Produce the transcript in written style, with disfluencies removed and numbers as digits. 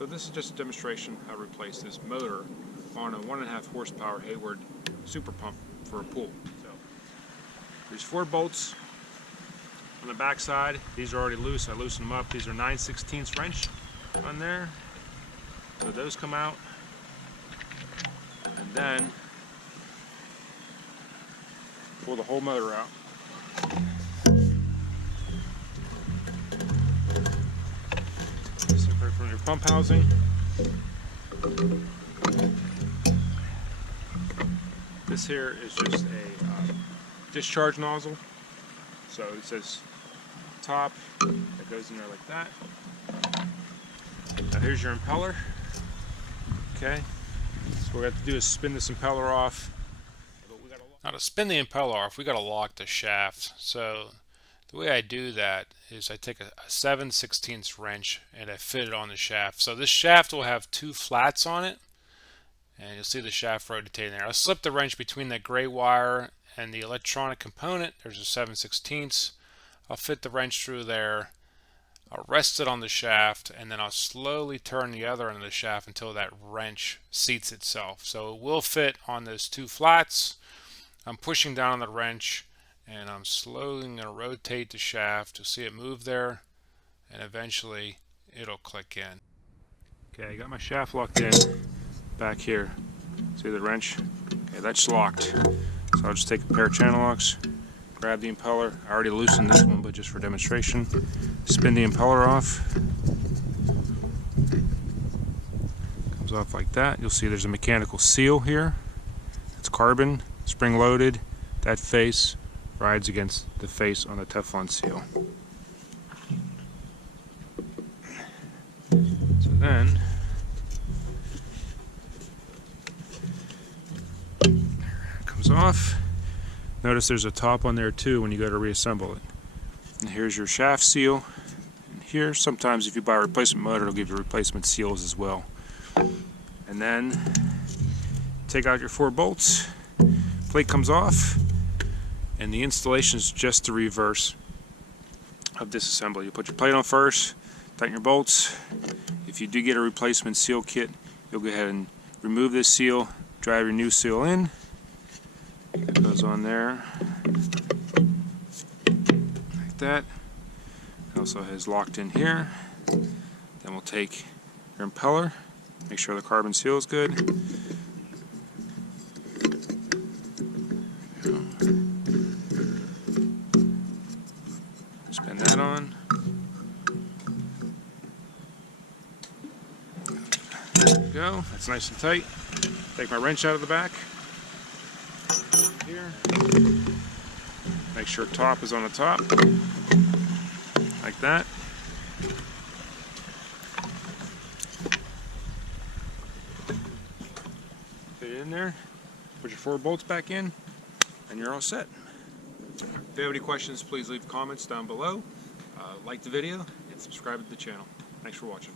So this is just a demonstration how to replace this motor on a 1.5 horsepower Hayward super pump for a pool. So there's 4 bolts on the back side. These are already loose. I loosened them up. These are 9/16 wrench on there. So those come out, and then pull the whole motor out. Separate from your pump housing. This here is just a discharge nozzle. So it says top, that goes in there like that. Now here's your impeller. Okay, so what we have to do is spin this impeller off. Now to spin the impeller off, we got to lock the shaft. So the way I do that is I take a 7/16 wrench and I fit it on the shaft. So this shaft will have 2 flats on it, and you'll see the shaft rotating there. I'll slip the wrench between that gray wire and the electronic component. There's a 7/16. I'll fit the wrench through there. I'll rest it on the shaft, and then I'll slowly turn the other end of the shaft until that wrench seats itself. So it will fit on those 2 flats. I'm pushing down on the wrench, and I'm slowly going to rotate the shaft. You'll see it move there, and eventually it'll click in. Okay, I got my shaft locked in back here. See the wrench? Okay, that's locked. So I'll just take a pair of channel locks, grab the impeller. I already loosened this one, but just for demonstration. Spin the impeller off. Comes off like that. You'll see there's a mechanical seal here. It's carbon, spring loaded. That face rides against the face on the Teflon seal. So then, it comes off. Notice there's a top on there too when you go to reassemble it. And here's your shaft seal. And here, sometimes if you buy a replacement motor, it'll give you replacement seals as well. And then take out your 4 bolts. Plate comes off, and the installation is just the reverse of disassembly. You put your plate on first, tighten your bolts. If you do get a replacement seal kit, you'll go ahead and remove this seal, drive your new seal in. It goes on there like that. It also has locked in here. Then we'll take your impeller, make sure the carbon seal is good. Spin that on. There we go. That's nice and tight. Take my wrench out of the back. Here. Make sure top is on the top, like that. Put it in there, put your 4 bolts back in, and you're all set. If you have any questions, please leave comments down below. Like the video and subscribe to the channel. Thanks for watching.